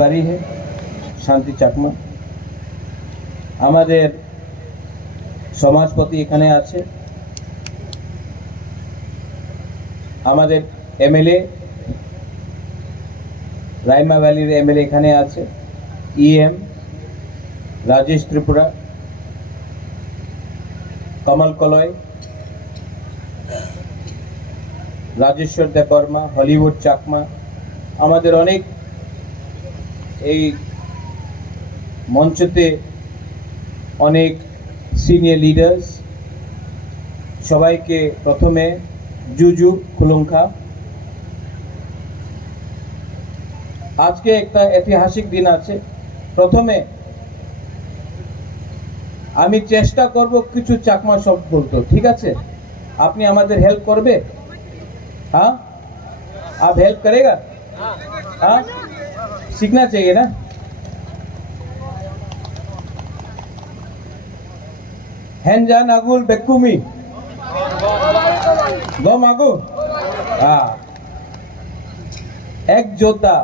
বাড়ি হে শান্তি চাকমা আমাদের সমাজপতি এখানে আছে, আমাদের এমএলএ রাইমা ভ্যালির এমএলএ এখানে আছে, ইএম রাজেশ ত্রিপুরা, কমল কলয়, রাজেশ্বর দেববর্মা, হলিউড চাকমা, আমাদের অনেক এই মঞ্চতে অনেক সিনিয়র লিডার্স, সবাইকে প্রথমে জুজু খুলুংখা। আজকে একটা ঐতিহাসিক দিন আছে। প্রথমে আমি চেষ্টা করব কিছু চাকমা শব্দ বলতে, ঠিক আছে? আপনি আমাদের হেল্প করবে? हाँ, आप हेल्प करेगा? हाँ, सीखना चाहिए ना। हैंजान आगुल बेकुमी गो मागु। हाँ, एक जोता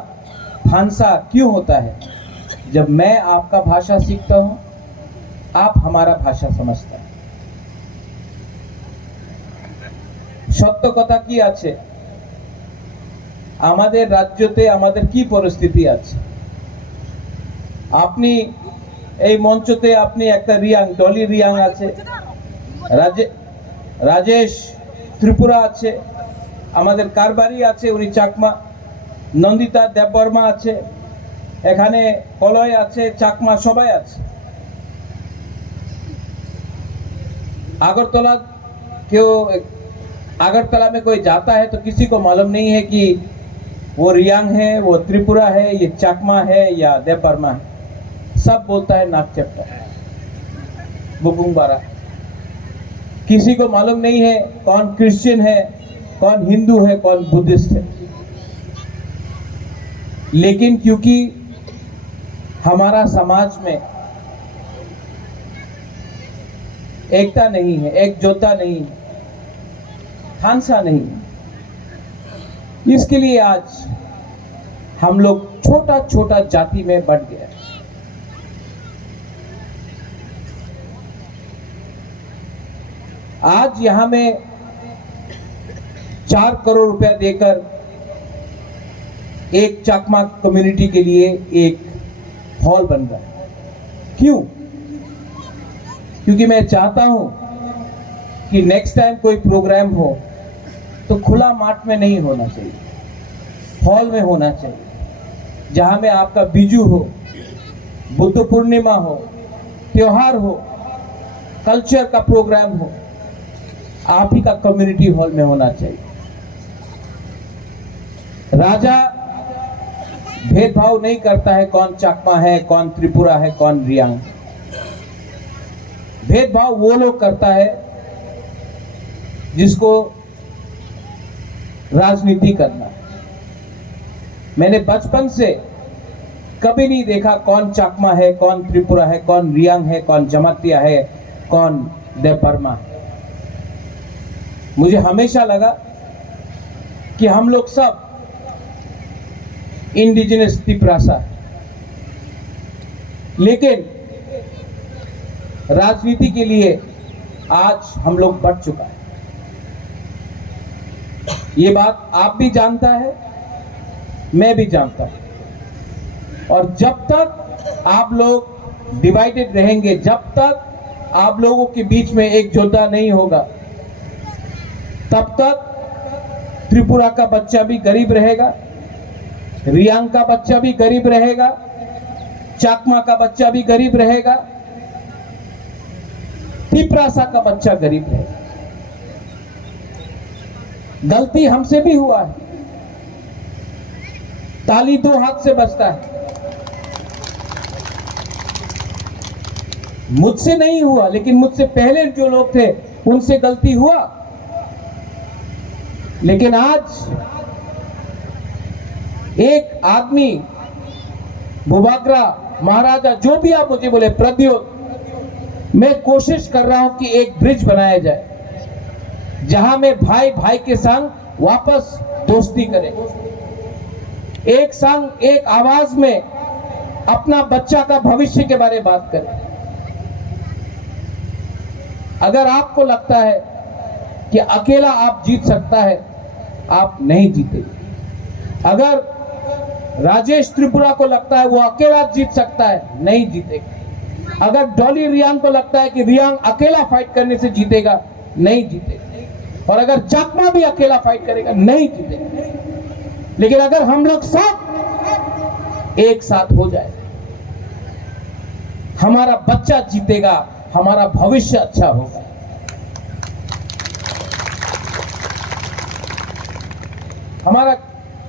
फांसा क्यों होता है? जब मैं आपका भाषा सीखता हूं, आप हमारा भाषा समझता है। সত্য কথা কি আছে, আমাদের রাজ্যতে আমাদের কি পরিস্থিতি আছে। আপনি এই মঞ্চতে আপনি একটা রিয়াং, ডলি রিয়াং আছে, রাজেশ ত্রিপুরা আছে, আমাদের কারবারি আছে, উনি চাকমা, নন্দিতা দেববর্মা আছে, এখানে কলয় আছে, চাকমা সবাই আছে। আগরতলা কেউ अगरतला में कोई जाता है तो किसी को मालूम नहीं है कि वो रियांग है, वो त्रिपुरा है, ये चाकमा है या देवबर्मा है। सब बोलता है नाक चप्टा, बुकुंगबारा। किसी को मालूम नहीं है कौन क्रिश्चियन है, कौन हिंदू है, कौन बुद्धिस्ट है। लेकिन क्योंकि हमारा समाज में एकता नहीं है, एकजुटता नहीं है, खानसा नहीं, इसके लिए आज हम लोग छोटा छोटा जाति में बंट गए। आज यहां में 4 करोड़ रुपया देकर एक चाकमा कम्युनिटी के लिए एक हॉल बन रहा है। क्यों? क्योंकि मैं चाहता हूं कि नेक्स्ट टाइम कोई प्रोग्राम हो तो खुला माठ में नहीं होना चाहिए, हॉल में होना चाहिए, जहां में आपका बीजू हो, बुद्ध पूर्णिमा हो, त्योहार हो, कल्चर का प्रोग्राम हो, आप ही का कम्युनिटी हॉल में होना चाहिए। राजा भेदभाव नहीं करता है कौन चाकमा है, कौन त्रिपुरा है, कौन रियांग। भेदभाव वो लोग करता है जिसको राजनीति करना। मैंने बचपन से कभी नहीं देखा कौन चाकमा है, कौन त्रिपुरा है, कौन रियांग है, कौन जमातिया है, कौन देवबर्मा है। मुझे हमेशा लगा कि हम लोग सब इंडिजिनस तिपरासा है। लेकिन राजनीति के लिए आज हम लोग बढ़ चुका है। ये बात आप भी जानता है, मैं भी जानता हूं। और जब तक आप लोग डिवाइडेड रहेंगे, जब तक आप लोगों के बीच में एकजुटता नहीं होगा, तब तक त्रिपुरा का बच्चा भी गरीब रहेगा, रियांग का बच्चा भी गरीब रहेगा, चाकमा का बच्चा भी गरीब रहेगा, तिपरासा का बच्चा गरीब रहेगा। गलती हमसे भी हुआ है, ताली 2 हाथ से बजता है। मुझसे नहीं हुआ, लेकिन मुझसे पहले जो लोग थे उनसे गलती हुआ। लेकिन आज एक आदमी, बुबाग्रा, महाराजा, जो भी आप मुझे बोले, प्रद्योत, मैं कोशिश कर रहा हूं कि एक ब्रिज बनाया जाए जहां में भाई भाई के संग वापस दोस्ती करे, एक संग एक आवाज में अपना बच्चा का भविष्य के बारे में बात करें। अगर आपको लगता है कि अकेला आप जीत सकता है, आप नहीं जीतेंगे। अगर राजेश त्रिपुरा को लगता है वो अकेला जीत सकता है, नहीं जीतेगा। अगर डॉली रियांग को लगता है कि रियांग अकेला फाइट करने से जीतेगा, नहीं जीतेगा। और अगर चकमा भी अकेला फाइट करेगा, नहीं जीतेगा। लेकिन अगर हम लोग सब एक साथ हो जाए, हमारा बच्चा जीतेगा, हमारा भविष्य अच्छा होगा। हमारा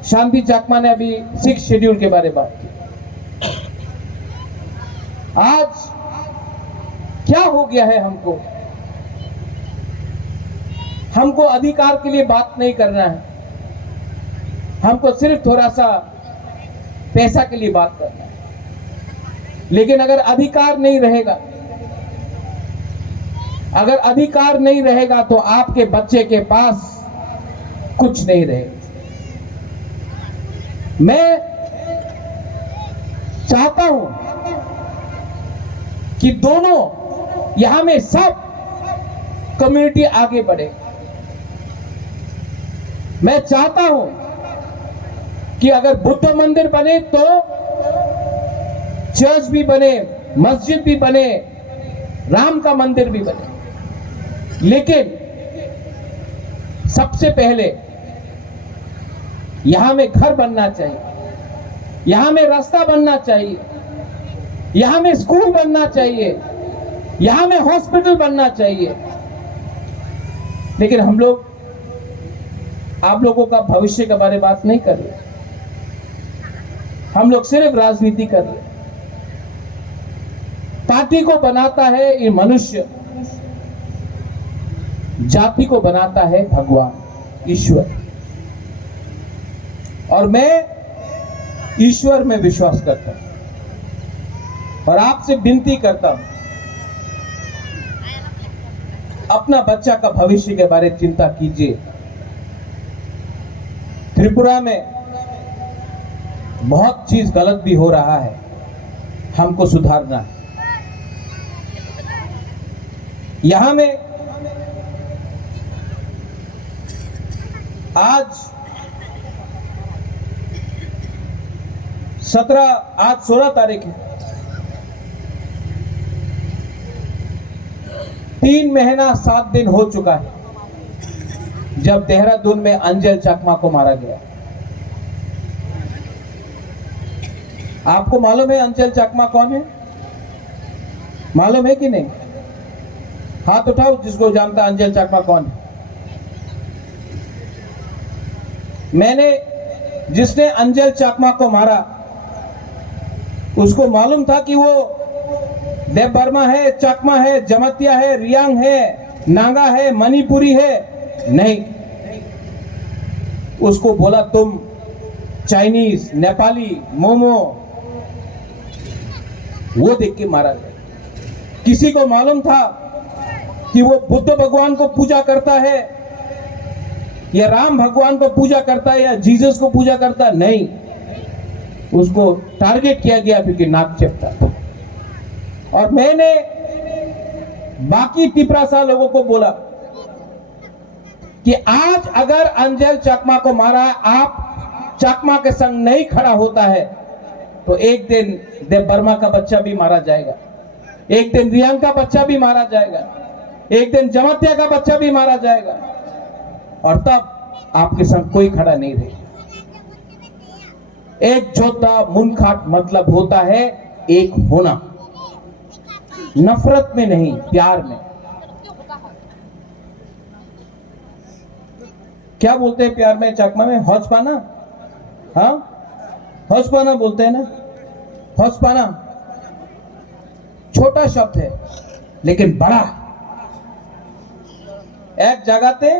शांति चकमा ने अभी 6 शेड्यूल के बारे में बात की। आज क्या हो गया है, हमको अधिकार के लिए बात नहीं करना है, हमको सिर्फ थोड़ा सा पैसा के लिए बात करना है। लेकिन अगर अधिकार नहीं रहेगा, अगर अधिकार नहीं रहेगा तो आपके बच्चे के पास कुछ नहीं रहेगा। मैं चाहता हूं कि दोनों यहां में सब कम्युनिटी आगे बढ़े। मैं चाहता हूं कि अगर बुद्ध मंदिर बने तो चर्च भी बने, मस्जिद भी बने, राम का मंदिर भी बने। लेकिन सबसे पहले यहां में घर बनना चाहिए, यहां में रास्ता बनना चाहिए, यहां में स्कूल बनना चाहिए, यहां में हॉस्पिटल बनना चाहिए। लेकिन हम लोग आप लोगों का भविष्य के बारे में बात नहीं कर रहे, हम लोग सिर्फ राजनीति कर रहे। पार्टी को बनाता है ये मनुष्य, जाति को बनाता है भगवान, ईश्वर। और मैं ईश्वर में विश्वास करता हूं और आपसे विनती करता हूं, अपना बच्चा का भविष्य के बारे में चिंता कीजिए। त्रिपुरा में बहुत चीज गलत भी हो रहा है, हमको सुधारना है। यहां में आज 16 तारीख है, 3 महीना 7 दिन हो चुका है जब देहरादून में अंजल चकमा को मारा गया। आपको मालूम है अंजल चकमा कौन है? मालूम है कि नहीं? हाथ उठाओ जिसको जानता अंजल चकमा कौन है। जिसने अंजल चकमा को मारा, उसको मालूम था कि वो देव बर्मा है, चकमा है, जमतिया है, रियांग है, नागा है, मणिपुरी है? नहीं। उसको बोला तुम चाइनीज, नेपाली, मोमो, वो देख के मारा गया। किसी को मालूम था कि वो बुद्ध भगवान को पूजा करता है या राम भगवान को पूजा करता है या जीसस को पूजा करता है? नहीं। उसको टारगेट किया गया क्योंकि नाक चपटा था। और मैंने बाकी तिपरासा लोगों को बोला कि आज अगर अंजल चकमा को मारा, आप चकमा के संग नहीं खड़ा होता है तो एक दिन देव बर्मा का बच्चा भी मारा जाएगा, एक दिन रियांग का बच्चा भी मारा जाएगा, एक दिन जमतिया का बच्चा भी मारा जाएगा, और तब आपके संग कोई खड़ा नहीं रहेगा। एक जोता मुनखाट मतलब होता है एक होना, नफरत में नहीं, प्यार में। क्या बोलते हैं प्यार में चकमा में? हौज पाना। हाँ, हौज पाना बोलते हैं ना। हौज पाना छोटा शब्द है लेकिन बड़ा। एक जगह ते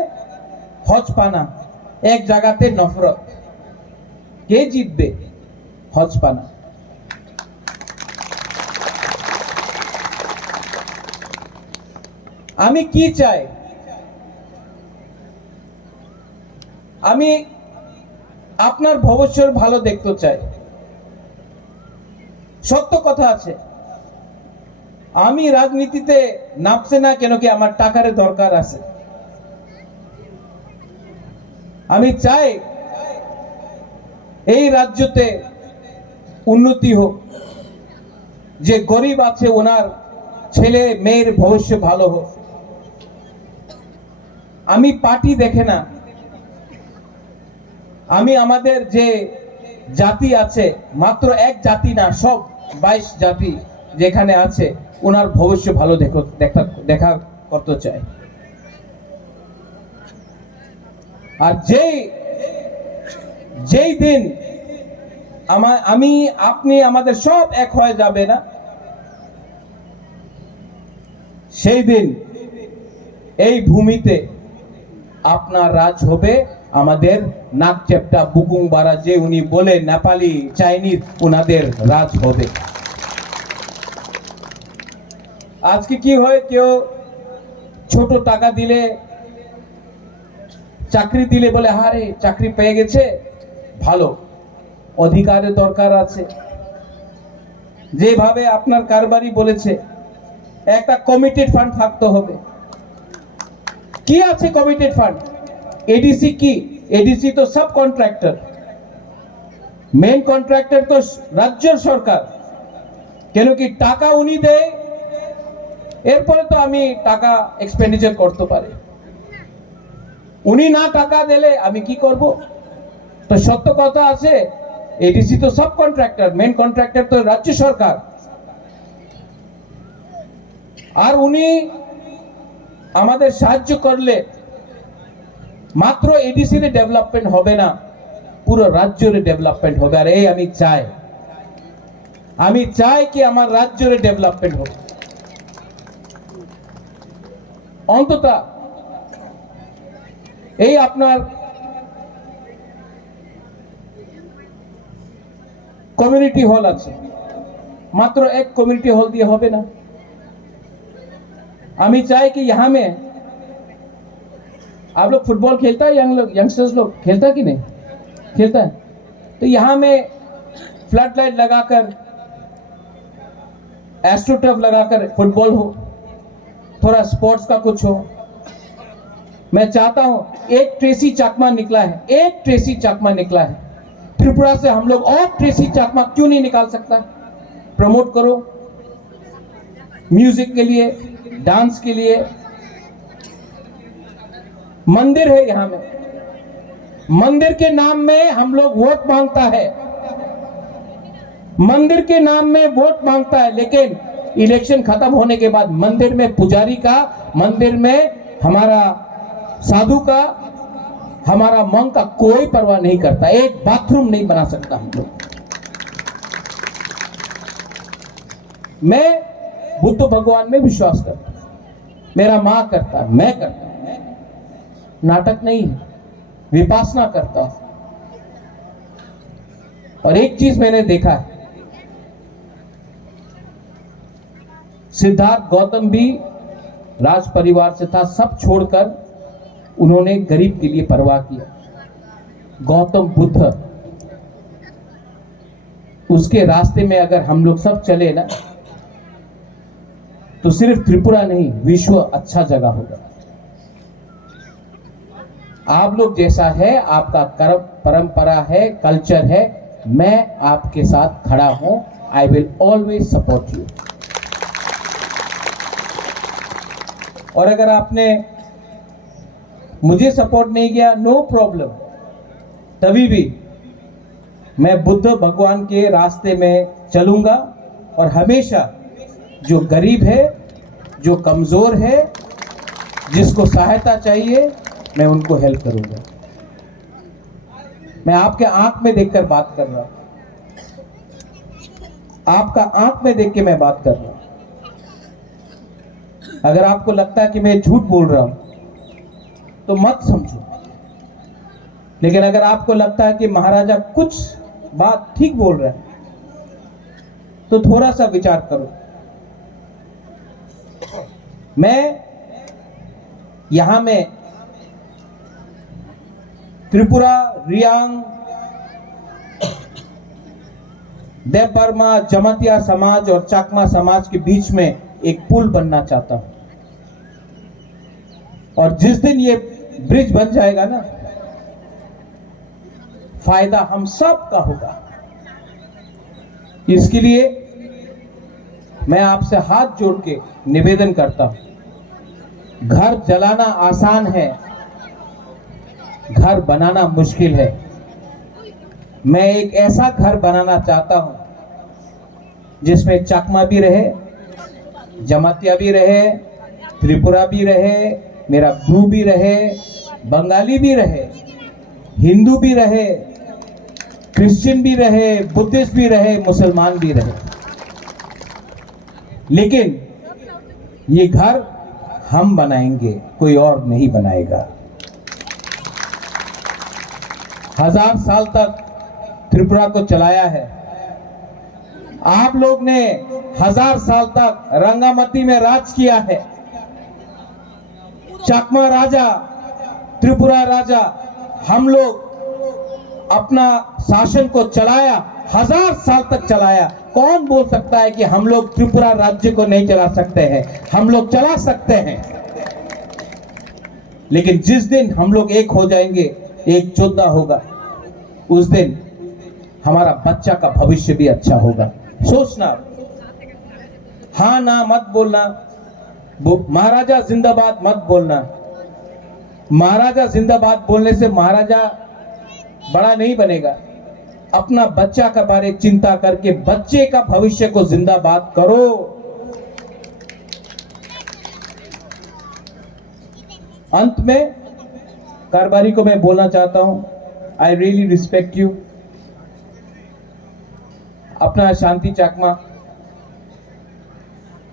हौज पाना, एक जगह ते नफरत। के जीतबे? हौज पाना। আমি কি চাই? আমি আপনার ভবিষ্যৎ ভালো দেখতে চাই। সত্য কথা আছে। আমি রাজনীতিতে নামছে না কেন কি আমার টাকার দরকার আছে। আমি চাই এই রাজ্যতে উন্নতি হোক, যে গরিব আছে ওনার ছেলে মেয়ের ভবিষ্যৎ ভালো হোক। আমি পার্টি দেখে না, আমি আমাদের যে জাতি আছে, মাত্র এক জাতি না, সব 22 জাতি যেখানে আছে ওনার ভবিষ্যৎ ভালো দেখা করতে চাই। আর যেই দিন আমি আপনি আমাদের সব এক হয়ে যাবে না, সেই দিন এই ভূমিতে আপনার রাজ হবে, আমাদের নাক চেপটা বুকুং বারা যে উনি বলে নেপালি চাইনিজ ওনাদের রাজ হবে। আজকে কি হয়, কেউ ছোট টাকা দিলে, চাকরি দিলে বলে হারে চাকরি পেয়ে গেছে, ভালো, অধিকারের দরকার আছে। যেভাবে আপনার কারবারি বলেছে একটা কমিটেড ফান্ড থাকতে হবে। কি আছে কমিটেড ফান্ড? এডিসি কি? এডিসি তো সাব কন্ট্রাক্টর, মেন কন্ট্রাক্টর তো রাজ্য সরকার। কেন কি টাকা উনি দেয়, এরপরে তো আমি টাকা এক্সপেন্ডিচার করতে পারি। উনি না টাকা দিলে আমি কি করব? তো সত্য কথা আছে, এডিসি তো সাব কন্ট্রাক্টর, মেন কন্ট্রাক্টর তো রাজ্য সরকার। আর উনি আমাদের সাহায্য করলে মাত্র এডিসি র ডেভেলপমেন্ট হবে না, পুরো রাজ্যের ডেভেলপমেন্ট হবে। আর এই আমি চাই কি আমার রাজ্যের ডেভেলপমেন্ট হবে। অন্তত এই আপনার কমিউনিটি হল আছে, মাত্র এক কমিউনিটি हॉल দিয়ে হবে না। আমি চাই कि यहाँ में आप लोग फुटबॉल खेलता है, यंगस्टर्स लोग खेलता कि नहीं खेलता है, तो यहाँ में फ्लड लाइट लगाकर, एस्ट्रोटर्फ लगाकर फुटबॉल हो, थोड़ा स्पोर्ट्स का कुछ हो। मैं चाहता हूं, एक ट्रेसी चाकमा निकला है, एक ट्रेसी चाकमा निकला है त्रिपुरा से, हम लोग और ट्रेसी चाकमा क्यों नहीं निकाल सकता? प्रमोट करो, म्यूजिक के लिए, डांस के लिए। मंदिर है यहां में, मंदिर के नाम में हम लोग वोट मांगता है, मंदिर के नाम में वोट मांगता है, लेकिन इलेक्शन खत्म होने के बाद मंदिर में पुजारी का, मंदिर में हमारा साधु का, हमारा मंग का कोई परवाह नहीं करता। एक बाथरूम नहीं बना सकता हम लोग। मैं बुद्ध भगवान में विश्वास करता हूं, मेरा मां करता है, मैं करता हूं, नाटक नहीं है, विपासना करता हूं। और एक चीज मैंने देखा है, सिद्धार्थ गौतम भी राज परिवार से था, सब छोड़कर उन्होंने गरीब के लिए परवाह किया। गौतम बुद्ध, उसके रास्ते में अगर हम लोग सब चले ना, तो सिर्फ त्रिपुरा नहीं, विश्व अच्छा जगह होगा। आप लोग जैसा है, आपका कर्म परंपरा है, कल्चर है, मैं आपके साथ खड़ा हूं। I will always support you. और अगर आपने मुझे सपोर्ट नहीं किया, नो प्रॉब्लम, तभी भी मैं बुद्ध भगवान के रास्ते में चलूंगा। और हमेशा जो गरीब है, जो कमजोर है, जिसको सहायता चाहिए, मैं उनको हेल्प करूंगा। मैं आपके आंख में देखकर बात कर रहा हूं, आपका आंख में देख के मैं बात कर रहा हूं। अगर आपको लगता है कि मैं झूठ बोल रहा हूं तो मत समझो, लेकिन अगर आपको लगता है कि महाराजा कुछ बात ठीक बोल रहा है तो थोड़ा सा विचार करो। मैं यहां में त्रिपुरा, रियांग, देव बर्मा, जमातिया समाज और चाकमा समाज के बीच में एक पुल बनना चाहता हूं। और जिस दिन ये ब्रिज बन जाएगा ना, फायदा हम सब का होगा। इसके लिए मैं आपसे हाथ जोड़ के निवेदन करता हूं, घर जलाना आसान है, घर बनाना मुश्किल है। मैं एक ऐसा घर बनाना चाहता हूं जिसमें चाकमा भी रहे, जमातिया भी रहे, त्रिपुरा भी रहे, मेरा ब्रू भी रहे, बंगाली भी रहे, हिंदू भी रहे, क्रिश्चियन भी रहे, बुद्धिस्ट भी रहे, मुसलमान भी रहे। लेकिन ये घर हम बनाएंगे, कोई और नहीं बनाएगा। 1000 साल तक त्रिपुरा को चलाया है। आप लोग ने 1000 साल तक रंगामती में राज किया है। चाकमा राजा, त्रिपुरा राजा, हम लोग अपना शासन को चलाया, 1000 साल तक चलाया। कौन बोल सकता है कि हम लोग त्रिपुरा राज्य को नहीं चला सकते हैं? हम लोग चला सकते हैं। लेकिन जिस दिन हम लोग एक हो जाएंगे, एक योद्धा होगा, उस दिन हमारा बच्चा का भविष्य भी अच्छा होगा। सोचना, हाँ ना मत बोलना, महाराजा जिंदाबाद मत बोलना। महाराजा जिंदाबाद बोलने से महाराजा बड़ा नहीं बनेगा। अपना बच्चा का बारे चिंता करके बच्चे का भविष्य को जिंदाबाद करो। अंत में कारबारी को मैं बोलना चाहता हूं, आई रियली रिस्पेक्ट यू। अपना शांति चाकमा,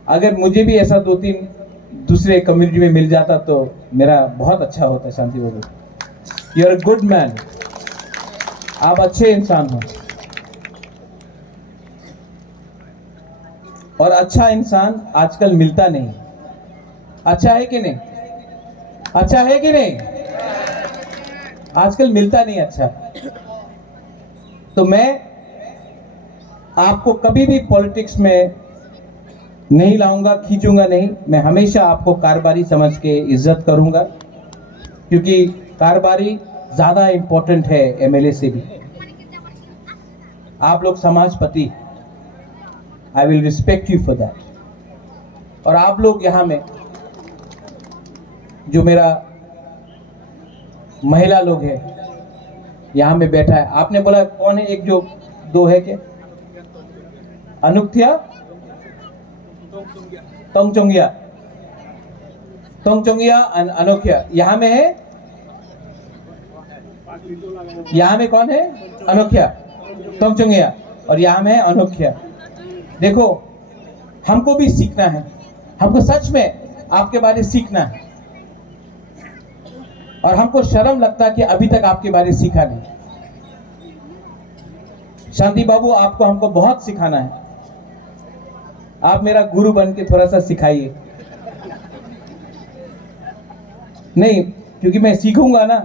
अगर मुझे भी ऐसा 2-3 दूसरे कम्युनिटी में मिल जाता तो मेरा बहुत अच्छा होता। Shanti babu, you are a good man, आप अच्छे इंसान हो। और अच्छा इंसान आजकल मिलता नहीं। अच्छा है कि नहीं? अच्छा है कि नहीं? आजकल मिलता नहीं अच्छा। तो मैं आपको कभी भी पॉलिटिक्स में नहीं लाऊंगा, खींचूंगा नहीं। मैं हमेशा आपको कारबारी समझ के इज्जत करूंगा, क्योंकि कारबारी ज्यादा इंपॉर्टेंट है एमएलए से भी। आप लोग समाजपति, I will respect you for that. और आप लोग यहाँ में जो मेरा महिला लोग है यहाँ में बैठा है, आपने बोला कौन है? एक जो 2 है क्या? अनुक्थिया, तोंगचोंगिया, तोंगचोंगिया, अनोखिया यहाँ में है। यहाँ में कौन है? अनोखिया, तोंगचोंगिया, और यहाँ में है अनोखिया। देखो, हमको भी सीखना है, हमको सच में आपके बारे सीखना है। और हमको शर्म लगता है कि अभी तक आपके बारे सीखा नहीं। शांति बाबू, आपको हमको बहुत सिखाना है। आप मेरा गुरु बन के थोड़ा सा सिखाइए। नहीं, क्योंकि मैं सीखूंगा ना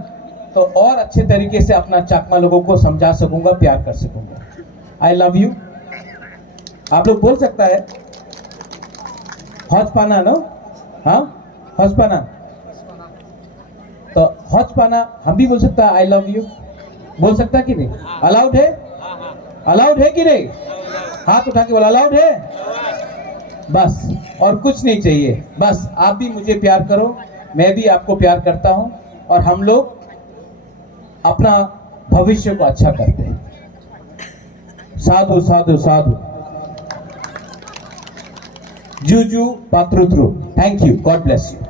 तो और अच्छे तरीके से अपना चाकमा लोगों को समझा सकूंगा, प्यार कर सकूंगा। I love you. आप लोग बोल सकता है हौजपाना, नो? हाँ, हौजपाना। तो हौजपाना हम भी बोल सकता है आई लव यू। बोल सकता है कि नहीं? अलाउड है? अलाउड है कि नहीं? हाथ उठा के बोला अलाउड है। बस, और कुछ नहीं चाहिए। बस आप भी मुझे प्यार करो, मैं भी आपको प्यार करता हूं, और हम लोग अपना भविष्य को अच्छा करते हैं। साधु साधु साधु। जूजू पात्रुत्रु। Thank you. God bless you.